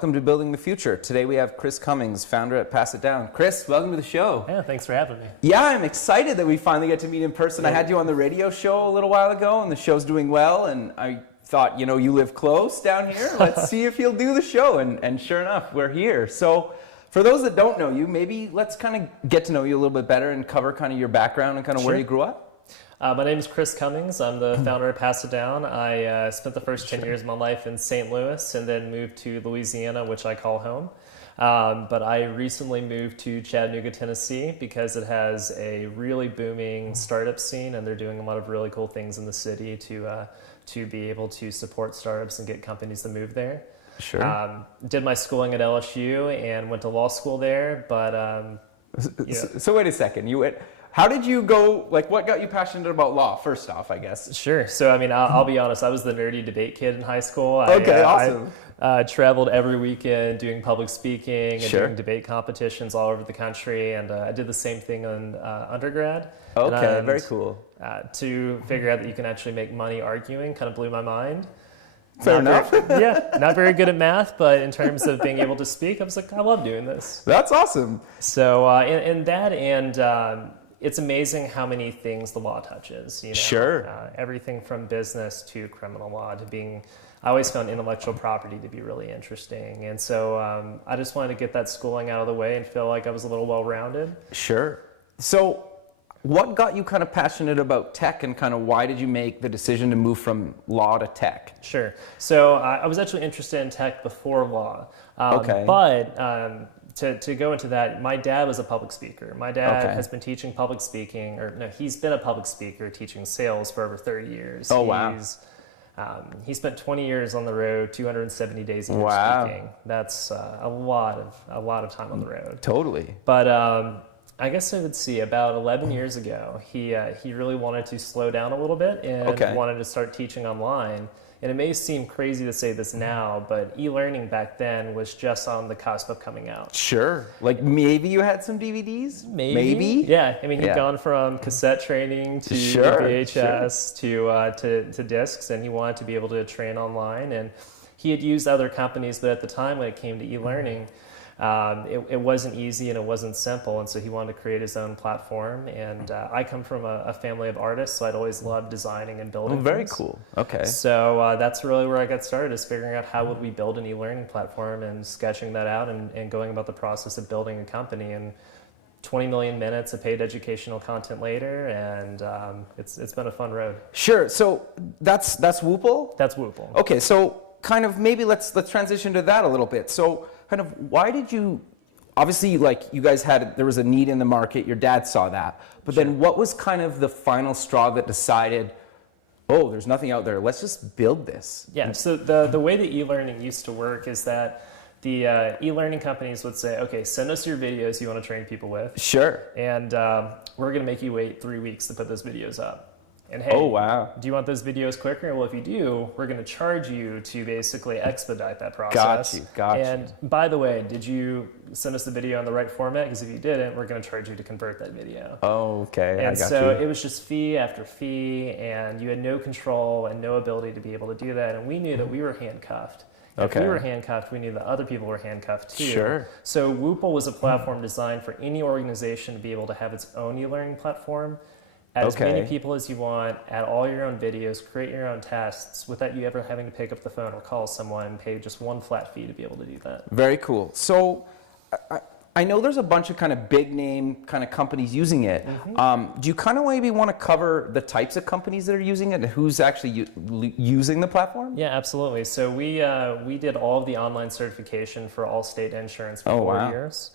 welcome to Building the Future. Today we have Chris Cummings, founder at Pass It Down. Chris, welcome to the show. Yeah, thanks for having me. Yeah, I'm excited that we finally get to meet in person. I had you on the radio show a little while ago, and the show's doing well, and I thought, you know, you live close down here. Let's see if you'll do the show, and sure enough, we're here. So for those that don't know you, maybe let's kind of get to know you a little bit better and cover kind of your background and kind of where you grew up. My name is Chris Cummings. I'm the founder of Pass It Down. I spent the first 10 years of my life in St. Louis and then moved to Louisiana, which I call home. But I recently moved to Chattanooga, Tennessee, because it has a really booming startup scene, and they're doing a lot of really cool things in the city to be able to support startups and get companies to move there. Sure. Did my schooling at LSU and went to law school there, but... So wait a second. How did you go, like what got you passionate about law, first off, I guess? Sure. So, I mean, I'll be honest, I was the nerdy debate kid in high school. Okay, awesome. I traveled every weekend doing public speaking and doing debate competitions all over the country, and I did the same thing in undergrad. Okay, very cool. To figure out that you can actually make money arguing kind of blew my mind. Fair enough. Not very good at math, but in terms of being able to speak, I was like, I love doing this. That's awesome. So, in that and... it's amazing how many things the law touches. You know? Sure. Everything from business to criminal law to being, I always found intellectual property to be really interesting. And so I just wanted to get that schooling out of the way and feel like I was a little well-rounded. Sure. So what got you kind of passionate about tech, and kind of why did you make the decision to move from law to tech? Sure. So I was actually interested in tech before law. But to go into that, my dad was a public speaker. My dad has been teaching public speaking, he's been a public speaker teaching sales for over 30 years. Oh, wow. He spent 20 years on the road, 270 days a year speaking. That's a lot of time on the road. Totally. But I guess I would see about 11 years ago, he really wanted to slow down a little bit and wanted to start teaching online. And it may seem crazy to say this now, but e-learning back then was just on the cusp of coming out. Sure. Like maybe you had some DVDs? Maybe? Yeah. I mean, he'd gone from cassette training to VHS to discs, and he wanted to be able to train online. And he had used other companies, but at the time when it came to e-learning, it wasn't easy and it wasn't simple, and so he wanted to create his own platform. And I come from a family of artists, so I'd always loved designing and building. Oh, very cool. Okay. So that's really where I got started, is figuring out how would we build an e-learning platform and sketching that out and going about the process of building a company. And 20 million minutes of paid educational content later, and it's been a fun road. Sure. So that's Woople? That's Woople. Okay. So kind of maybe let's transition to that a little bit. So kind of why did you, obviously like you guys there was a need in the market, your dad saw that, but then what was kind of the final straw that decided, oh, there's nothing out there, let's just build this? Yeah, so the way that e-learning used to work is that the e-learning companies would say, okay, send us your videos you want to train people with. Sure. And we're going to make you wait 3 weeks to put those videos up. And hey, do you want those videos quicker? Well, if you do, we're going to charge you to basically expedite that process. Got you. And by the way, did you send us the video in the right format? Because if you didn't, we're going to charge you to convert that video. Oh, okay. And so it was just fee after fee, and you had no control and no ability to be able to do that. And we knew that we were handcuffed. If we were handcuffed, we knew that other people were handcuffed too. Sure. So Woople was a platform designed for any organization to be able to have its own e-learning platform. Add as many people as you want, add all your own videos, create your own tests without you ever having to pick up the phone or call someone and pay just one flat fee to be able to do that. Very cool. So I know there's a bunch of kind of big name kind of companies using it. Do you kind of maybe want to cover the types of companies that are using it and who's actually using the platform? Yeah, absolutely. So we did all of the online certification for Allstate Insurance for 4 years.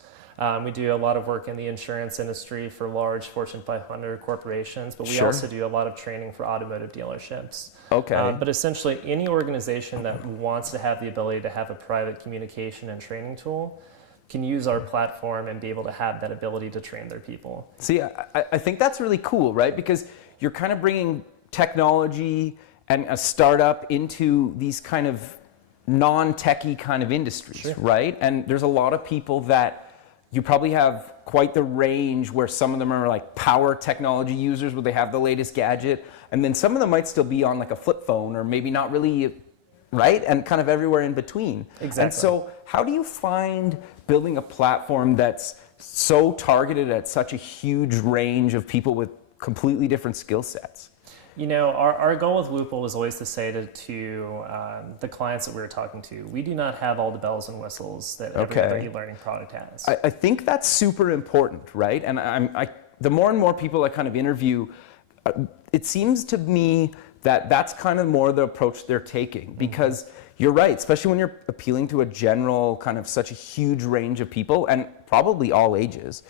We do a lot of work in the insurance industry for large Fortune 500 corporations, but we also do a lot of training for automotive dealerships. But essentially, any organization that wants to have the ability to have a private communication and training tool can use our platform and be able to have that ability to train their people. See, I think that's really cool, right? Because you're kind of bringing technology and a startup into these kind of non-techie kind of industries, right? And there's a lot of people that you probably have quite the range where some of them are like power technology users where they have the latest gadget, and then some of them might still be on like a flip phone or maybe not really right? And kind of everywhere in between. Exactly. And so how do you find building a platform that's so targeted at such a huge range of people with completely different skill sets? You know, our goal with Woople was always to say to the clients that we were talking to, we do not have all the bells and whistles that every e-learning product has. I think that's super important, right? And the more and more people I kind of interview, it seems to me that that's kind of more the approach they're taking, because you're right, especially when you're appealing to a general kind of such a huge range of people, and probably all ages,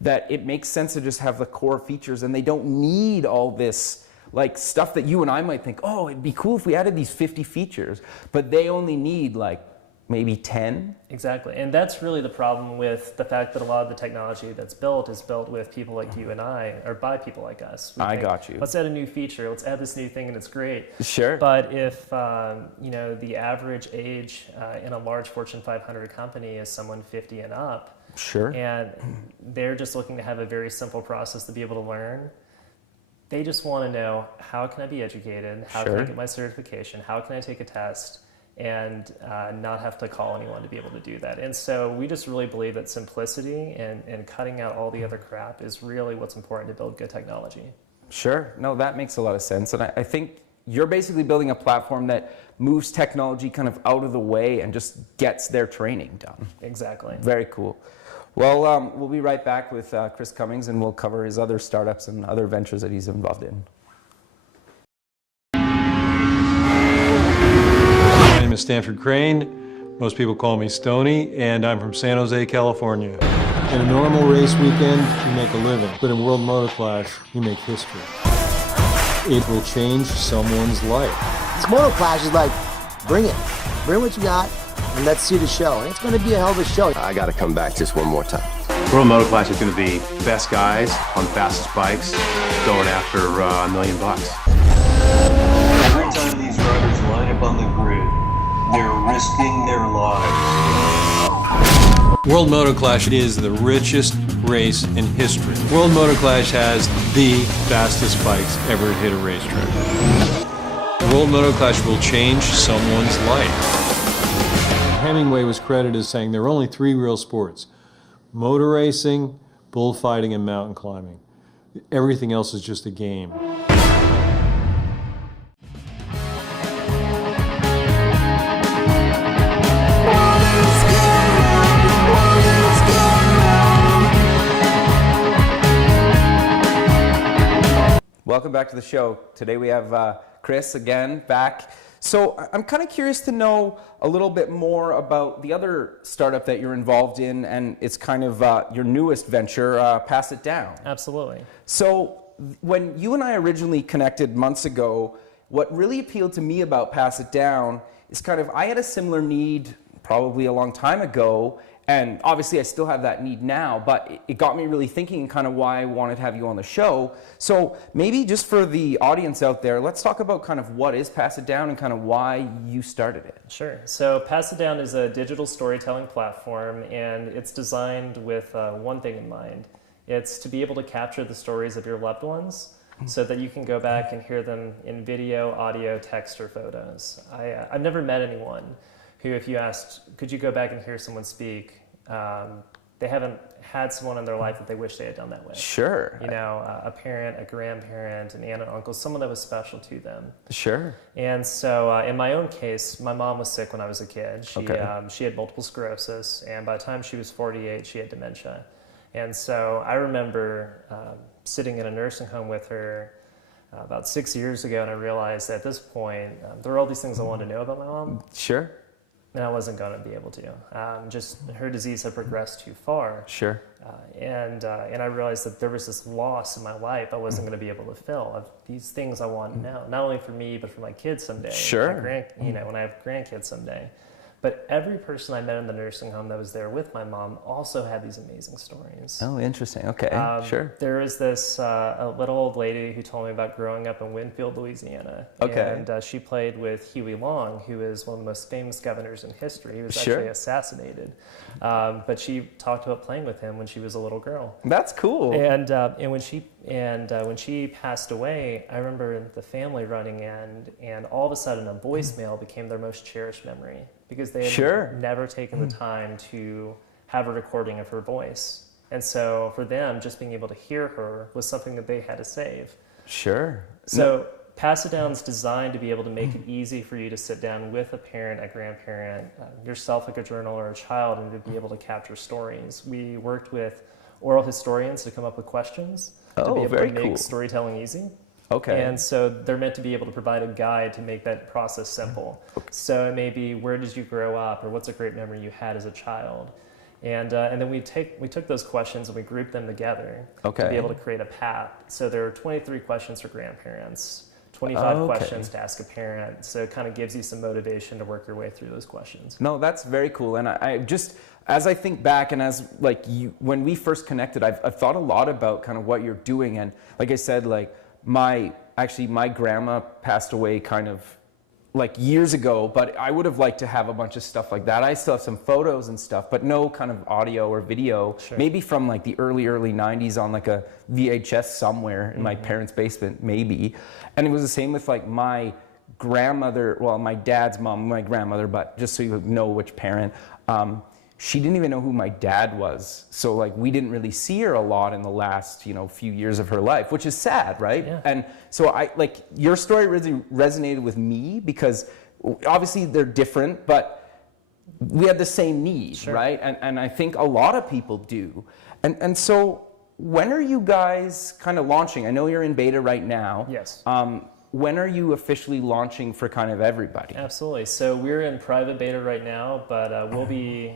that it makes sense to just have the core features, and they don't need all this like stuff that you and I might think, oh, it'd be cool if we added these 50 features, but they only need like maybe 10. Exactly, and that's really the problem with the fact that a lot of the technology that's built is built with people like you and I, or by people like us. I got you. Let's add a new feature, let's add this new thing, and it's great. Sure. But if you know, the average age in a large Fortune 500 company is someone 50 and up, sure, and they're just looking to have a very simple process to be able to learn. They just want to know, how can I be educated? How can I get my certification? How can I take a test? And not have to call anyone to be able to do that. And so we just really believe that simplicity and cutting out all the other crap is really what's important to build good technology. Sure. No, that makes a lot of sense. And I think you're basically building a platform that moves technology kind of out of the way and just gets their training done. Exactly. Very cool. Well, we'll be right back with Chris Cummings, and we'll cover his other startups and other ventures that he's involved in. My name is Stanford Crane. Most people call me Stoney, and I'm from San Jose, California. In a normal race weekend, you make a living, but in World Motor Clash, you make history. It will change someone's life. This Motor Clash is like, bring it. Bring what you got, and let's see the show. And it's going to be a hell of a show. I got to come back just one more time. World Motor Clash is going to be best guys on fastest bikes going after $1 million. Every time these riders line up on the grid, they're risking their lives. World Motor Clash is the richest race in history. World Motor Clash has the fastest bikes ever to hit a racetrack. World Motor Clash will change someone's life. Hemingway was credited as saying there are only 3 real sports: motor racing, bullfighting, and mountain climbing. Everything else is just a game. Welcome back to the show. Today we have Chris again back. So I'm kind of curious to know a little bit more about the other startup that you're involved in, and it's kind of your newest venture, Pass It Down. Absolutely. So when you and I originally connected months ago, what really appealed to me about Pass It Down is kind of, I had a similar need probably a long time ago, and obviously I still have that need now, but it got me really thinking kind of why I wanted to have you on the show. So maybe just for the audience out there, let's talk about kind of what is Pass It Down and kind of why you started it. Sure. So Pass It Down is a digital storytelling platform, and it's designed with one thing in mind. It's to be able to capture the stories of your loved ones so that you can go back and hear them in video, audio, text, or photos. I've never met anyone who, if you asked, could you go back and hear someone speak, they haven't had someone in their life that they wish they had done that with. Sure. You know, a parent, a grandparent, an aunt, an uncle, someone that was special to them. Sure. And so in my own case, my mom was sick when I was a kid. She had multiple sclerosis, and by the time she was 48, she had dementia. And so I remember sitting in a nursing home with her about 6 years ago, and I realized that at this point, there were all these things I wanted to know about my mom. Sure. And I wasn't going to be able to. Just her disease had progressed too far. Sure. And I realized that there was this loss in my life I wasn't going to be able to fill, of these things I want now, not only for me, but for my kids someday. Sure. You know, when I have grandkids someday. But every person I met in the nursing home that was there with my mom also had these amazing stories. Oh, interesting. Okay, sure. There was this a little old lady who told me about growing up in Winfield, Louisiana. Okay. And she played with Huey Long, who is one of the most famous governors in history. He was actually assassinated. But she talked about playing with him when she was a little girl. That's cool. And when she passed away, I remember the family running in, and all of a sudden a voicemail became their most cherished memory, because they had never taken the time to have a recording of her voice. And so for them, just being able to hear her was something that they had to save. Sure. So Pass It Down is designed to be able to make it easy for you to sit down with a parent, a grandparent, yourself like a journal or a child, and to be able to capture stories. We worked with oral historians to come up with questions to be able to make storytelling easy. Okay. And so they're meant to be able to provide a guide to make that process simple. So it may be, where did you grow up, or what's a great memory you had as a child? And then we took those questions and we grouped them together to be able to create a path. So there are 23 questions for grandparents, 25 questions to ask a parent. So it kind of gives you some motivation to work your way through those questions. No, that's very cool. And I just, as I think back, and as like when we first connected, I've thought a lot about kind of what you're doing. And like I said, like my grandma passed away kind of like years ago, but I would have liked to have a bunch of stuff like that. I still have some photos and stuff, but no kind of audio or video. Sure. Maybe from like the early 90s on like a VHS somewhere in my parents' basement, maybe. And it was the same with like my grandmother, well, my dad's mom, my grandmother, but just so you know which parent, she didn't even know who my dad was. So like we didn't really see her a lot in the last, few years of her life, which is sad, right? Yeah. And so I like your story really resonated with me, because obviously they're different, but we had the same need, right? And I think a lot of people do. And so when are you guys kind of launching? I know you're in beta right now. Yes. When are you officially launching for kind of everybody? Absolutely. So we're in private beta right now, but we'll be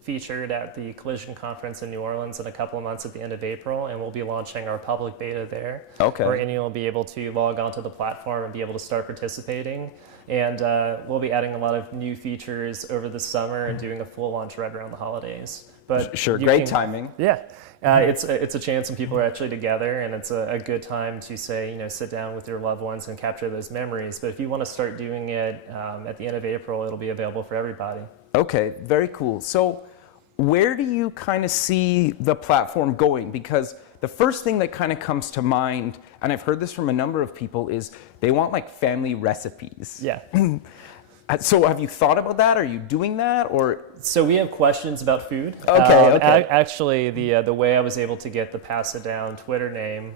featured at the Collision Conference in New Orleans in a couple of months at the end of April, and we'll be launching our public beta there. Okay. Where anyone will be able to log onto the platform and be able to start participating. And we'll be adding a lot of new features over the summer and doing a full launch right around the holidays. But sure, great timing. Yeah. It's a chance when people are actually together, and it's a good time to say, sit down with your loved ones and capture those memories. But if you want to start doing it at the end of April, it'll be available for everybody. Okay, very cool. So where do you kind of see the platform going? Because the first thing that kind of comes to mind, and I've heard this from a number of people, is they want like family recipes. Yeah. So have you thought about that? Are you doing that, or? So we have questions about food. Okay. Actually, the way I was able to get the Pass It Down Twitter name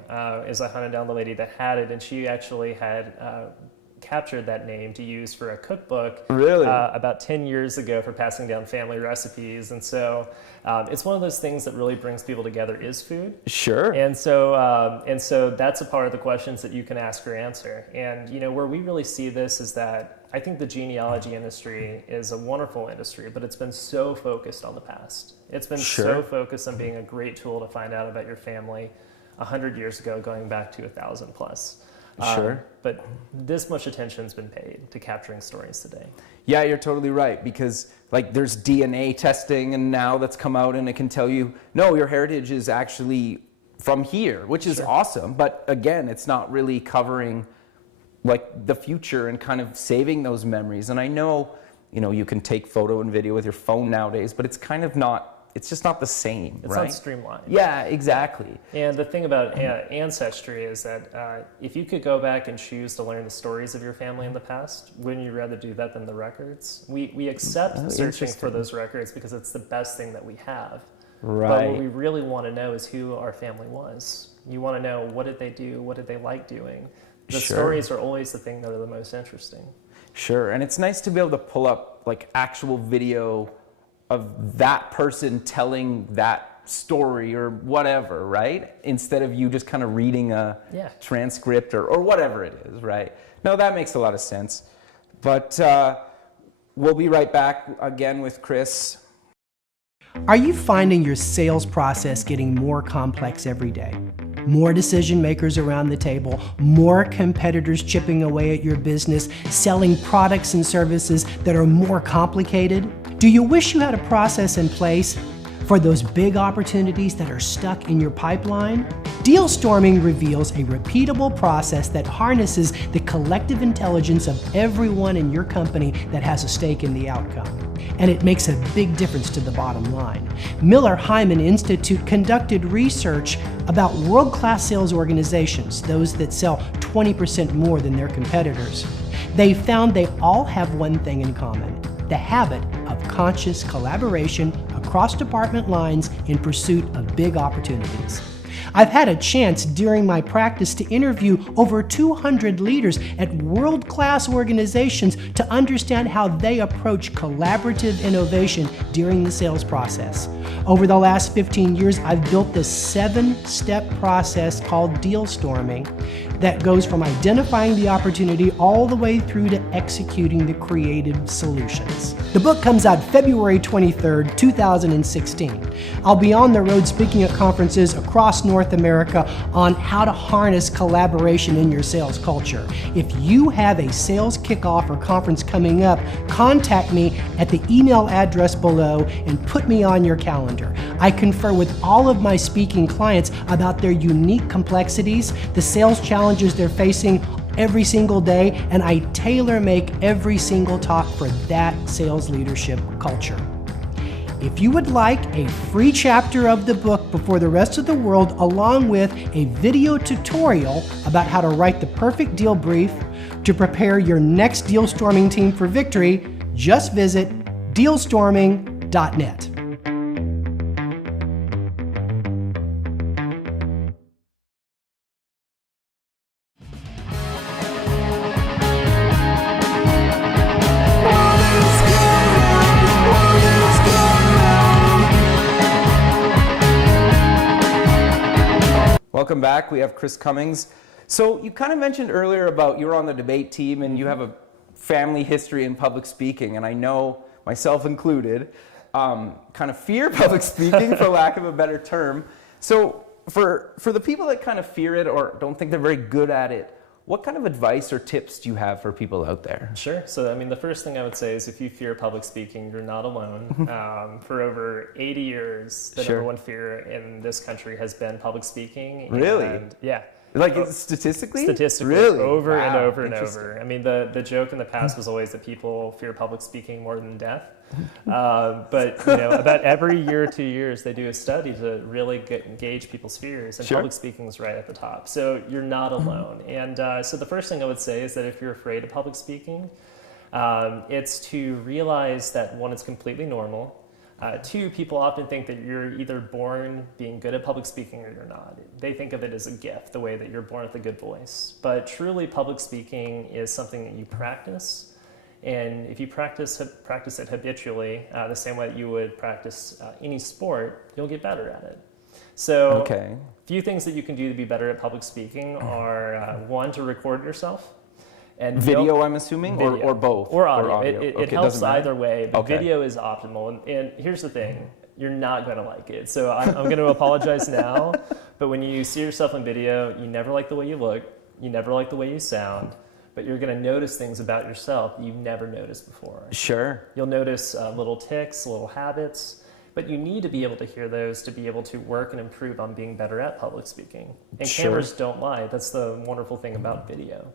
is I hunted down the lady that had it, and she actually had captured that name to use for a cookbook. Really? About 10 years ago for passing down family recipes. And so it's one of those things that really brings people together is food. Sure. And so that's a part of the questions that you can ask or answer. And where we really see this is that I think the genealogy industry is a wonderful industry, but it's been so focused on the past. It's been so focused on being a great tool to find out about your family 100 years ago, going back to 1,000 plus. Sure. But this much attention's been paid to capturing stories today. Yeah, you're totally right, because like there's DNA testing and now that's come out and it can tell you, no, your heritage is actually from here, which is awesome. But again, it's not really covering like the future and kind of saving those memories. And I know, you can take photo and video with your phone nowadays, but it's kind of not, it's just not the same, right? It's not streamlined. Yeah, exactly. And the thing about ancestry is that if you could go back and choose to learn the stories of your family in the past, wouldn't you rather do that than the records? We accept searching for those records because it's the best thing that we have. Right. But what we really want to know is who our family was. You want to know, what did they do? What did they like doing? The stories are always the thing that are the most interesting. Sure, and it's nice to be able to pull up like actual video of that person telling that story or whatever, right? Instead of you just kind of reading a transcript or whatever it is, right? No, that makes a lot of sense. But we'll be right back again with Chris. Are you finding your sales process getting more complex every day? more decision makers around the table, more competitors chipping away at your business, selling products and services that are more complicated? Do you wish you had a process in place for those big opportunities that are stuck in your pipeline? Deal storming reveals a repeatable process that harnesses the collective intelligence of everyone in your company that has a stake in the outcome. And it makes a big difference to the bottom line. Miller Hyman Institute conducted research about world-class sales organizations, those that sell 20% more than their competitors. They found they all have one thing in common: the habit of conscious collaboration across department lines in pursuit of big opportunities. I've had a chance during my practice to interview over 200 leaders at world-class organizations to understand how they approach collaborative innovation during the sales process. Over the last 15 years, I've built this 7-step process called deal storming that goes from identifying the opportunity all the way through to executing the creative solutions. The book comes out February 23rd, 2016. I'll be on the road speaking at conferences across North America on how to harness collaboration in your sales culture. If you have a sales kickoff or conference coming up, contact me at the email address below and put me on your calendar. I confer with all of my speaking clients about their unique complexities, the sales challenges they're facing every single day, and I tailor-make every single talk for that sales leadership culture. If you would like a free chapter of the book before the rest of the world, along with a video tutorial about how to write the perfect deal brief to prepare your next deal storming team for victory, just visit dealstorming.net. Welcome back. We have Chris Cummings. So you kind of mentioned earlier about you're on the debate team and you have a family history in public speaking, and I know, myself included, kind of fear public speaking for lack of a better term. So for the people that kind of fear it or don't think they're very good at it, what kind of advice or tips do you have for people out there? Sure. So, I mean, the first thing I would say is if you fear public speaking, you're not alone. For over 80 years, the number one fear in this country has been public speaking. Really? And, yeah. Like statistically? Statistically, really? over and over and over. I mean, the joke in the past was always that people fear public speaking more than death. But you know, about every year or 2 years, they do a study to really engage people's fears, and public speaking is right at the top. So you're not alone. And so the first thing I would say is that if you're afraid of public speaking, it's to realize that, one, it's completely normal. Two, people often think that you're either born being good at public speaking or you're not. They think of it as a gift, the way that you're born with a good voice. But truly, public speaking is something that you practice. And if you practice it habitually, the same way that you would practice any sport, you'll get better at it. So a few things that you can do to be better at public speaking are, one, to record yourself. And video, I'm assuming, video. Or both? Or audio. It helps either way, but Okay. video is optimal. And here's the thing, you're not going to like it. So I'm going to apologize now, but when you see yourself in video, you never like the way you look, you never like the way you sound, but you're going to notice things about yourself you've never noticed before. Sure. You'll notice little tics, little habits, but you need to be able to hear those to be able to work and improve on being better at public speaking. And cameras don't lie. That's the wonderful thing about video.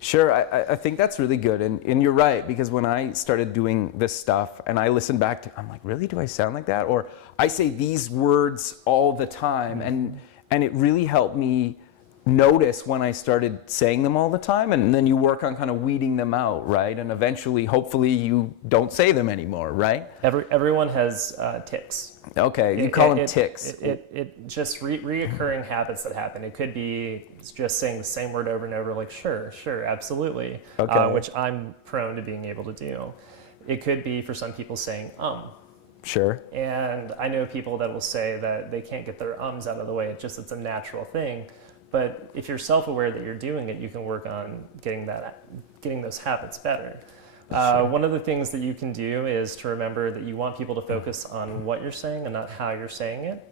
Sure, I think that's really good, and you're right, because when I started doing this stuff and I listened back to, I'm like, really, do I sound like that? Or I say these words all the time, and it really helped me notice when I started saying them all the time, and then you work on kind of weeding them out, right? And eventually, hopefully, you don't say them anymore, right? Everyone has tics. Okay, you call them tics. It just reoccurring habits that happen. It could be just saying the same word over and over, like sure, absolutely, which I'm prone to being able to do. It could be for some people saying Sure. And I know people that will say that they can't get their ums out of the way. It's a natural thing. But if you're self-aware that you're doing it, you can work on getting those habits better. One of the things that you can do is to remember that you want people to focus on what you're saying and not how you're saying it.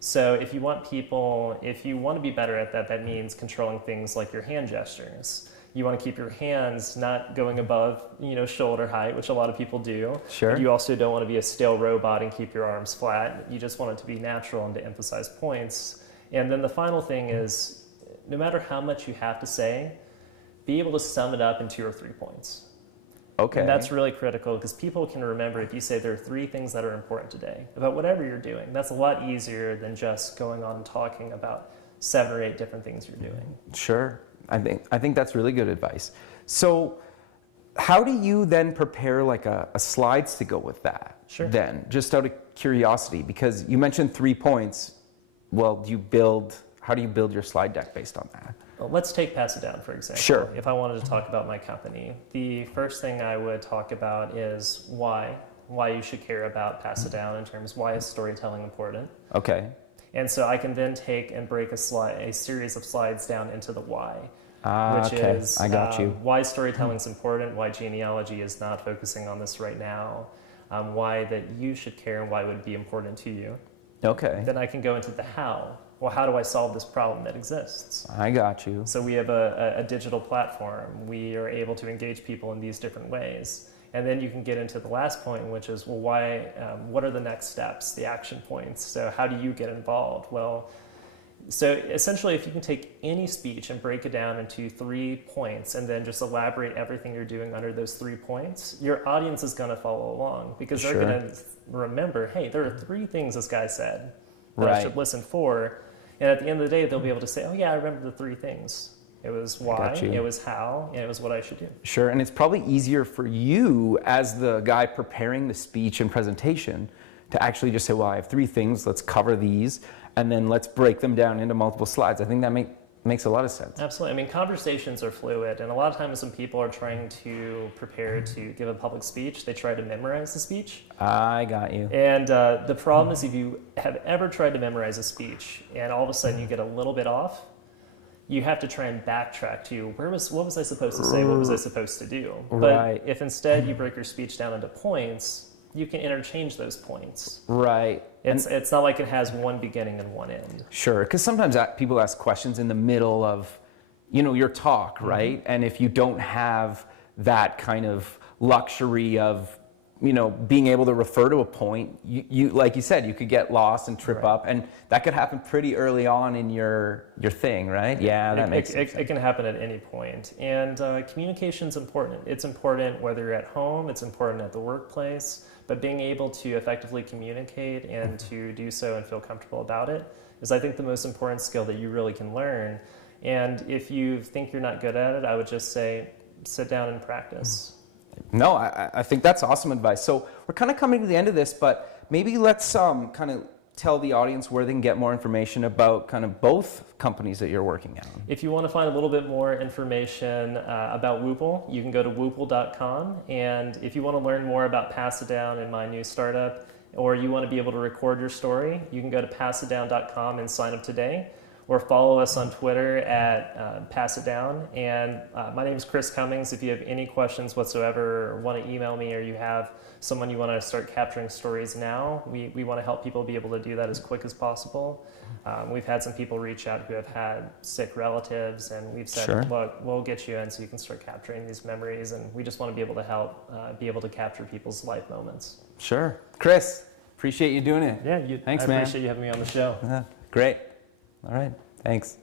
So if you want to be better at that, that means controlling things like your hand gestures. You want to keep your hands not going above, shoulder height, which a lot of people do. Sure. But you also don't want to be a stale robot and keep your arms flat. You just want it to be natural and to emphasize points. And then the final thing is, no matter how much you have to say, be able to sum it up in 2 or 3 points. Okay. And that's really critical because people can remember if you say there are 3 things that are important today about whatever you're doing. That's a lot easier than just going on and talking about 7 or 8 different things you're doing. Sure. I think that's really good advice. So how do you then prepare like a slides to go with that? Sure. Then, just out of curiosity, because you mentioned 3 points. Well, how do you build your slide deck based on that? Well, let's take Pass It Down, for example. Sure. If I wanted to talk about my company, the first thing I would talk about is why you should care about Pass It Down in terms of why is storytelling important. Okay. And so I can then take and break a series of slides down into the why, which okay. is I got you. why storytelling is important, why genealogy is not focusing on this right now, why that you should care and why it would be important to you. Okay. Then I can go into the how. Well, how do I solve this problem that exists? I got you. So we have a digital platform. We are able to engage people in these different ways. And then you can get into the last point, which is, well, why? What are the next steps, the action points? So how do you get involved? Well, so essentially, if you can take any speech and break it down into 3 points and then just elaborate everything you're doing under those 3 points, your audience is going to follow along because they're going to remember, hey, there are 3 things this guy said that I should listen for. And at the end of the day, they'll be able to say, oh yeah, I remember the 3 things. It was why, it was how, and it was what I should do. Sure, and it's probably easier for you as the guy preparing the speech and presentation to actually just say, well, I have 3 things, let's cover these, and then let's break them down into multiple slides. I think that makes a lot of sense. Absolutely. I mean, conversations are fluid, and a lot of times when people are trying to prepare to give a public speech, they try to memorize the speech. I got you. And the problem is if you have ever tried to memorize a speech and all of a sudden you get a little bit off, you have to try and backtrack to what was I supposed to say, what was I supposed to do? But if instead you break your speech down into points, you can interchange those points. Right. It's not like it has one beginning and one end. Sure, because sometimes people ask questions in the middle of, your talk, right? And if you don't have that kind of luxury of, being able to refer to a point, you like you said, you could get lost and trip up, and that could happen pretty early on in your thing, right? Yeah, that makes sense. It can happen at any point. And communication's important. It's important whether you're at home, it's important at the workplace, but being able to effectively communicate and to do so and feel comfortable about it is, I think, the most important skill that you really can learn. And if you think you're not good at it, I would just say, sit down and practice. No, I think that's awesome advice. So we're kind of coming to the end of this, but maybe let's kind of tell the audience where they can get more information about kind of both companies that you're working on. If you want to find a little bit more information about Woople, you can go to woople.com. And if you want to learn more about Pass It Down and my new startup, or you want to be able to record your story, you can go to passitdown.com and sign up today. Or follow us on Twitter at Pass It Down. And my name is Chris Cummings. If you have any questions whatsoever, or want to email me, or you have someone you want to start capturing stories now, we want to help people be able to do that as quick as possible. We've had some people reach out who have had sick relatives, and we've said, look, we'll get you in so you can start capturing these memories. And we just want to be able to help be able to capture people's life moments. Sure. Chris, appreciate you doing it. Yeah, thanks, man. I appreciate you having me on the show. Great. All right. Thanks.